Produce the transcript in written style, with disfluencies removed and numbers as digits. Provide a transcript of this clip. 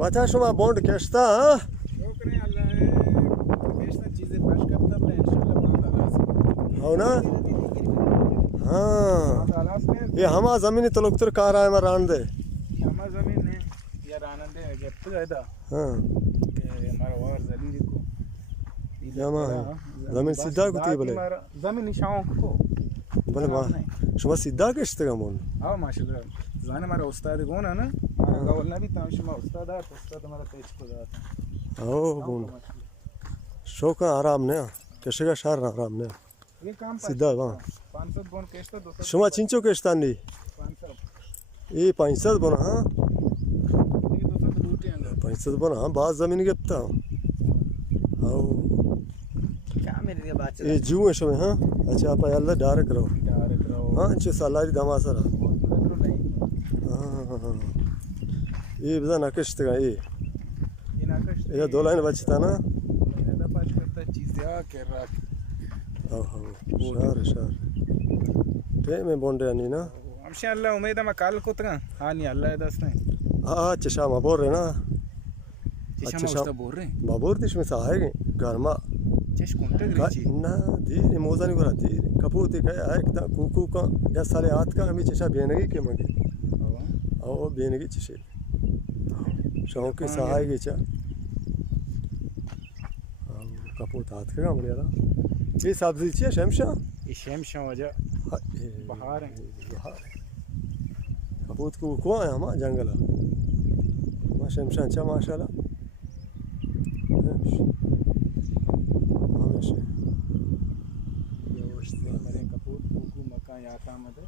بچه شما بوند کشته ها؟ شکر الله کشته چیزی پش کرده بله انشالله باند آلاس هو نه؟ ها باند آلاس نه یہ ہما زمینی تلوکتر کار آئے میں ران دے ہما زمین نے یا رانندے گفت گئے ہاں کہ ہمارا وار زلیل کو یا ما زمین سیدھا کتی بلے زمین شاؤں کو بلے ما شما سیدھا کشتے گا مون ها ماشاءالله زانه مرا استاد گونه نه مرا قول نبی تام شما استاد مرا پیچ کو داد او بون شوکا آرام نه کشه گا شهر آرام نه یہ کام سیدھا وا 500 بون کشتا 200 شما چینچو کشتان نی 500 ای 500 بون ها یہ 200 لوٹے اندر 500 بون ها باز زمین گپتا او کیا میرے لیے بات ای جو شما ها اچھا آپ یالله ڈارک رو ڈائریکٹ رو ها انچه سالاری دما سرا رو نہیں ها ای بزن نکشته گا ای یہ نہ کش ای دو لاین بچتا نا میں نے پاش کرتا چیز یا کر رہا او شهر ته میں بونڈے نی نا انشاءاللہ امید ہے میں کال کو ترا ہاں نہیں اللہ دست نہیں ها چشا ما بور نا چشم استاد بول رہے ہیں بابور دیش میں ساہے گرما چش کونٹے گریچی نا دیر موزانی گرا دیر کپوتی کہ ایک دا کوکو کا یا سالے ہاتھ کا ہمیں چشا بینگی کے مگی او بینگی چشے شوق کے ساہے گی چا کپوت ہاتھ کا بڑیا لا یہ سبزی چے شمشا یہ شمشا وجہ بہار ہے کپوت کو ہے ہما جنگل ما شمشا چا ماشاءاللہ یہ مرے کپوت کو مکان یا کام ہے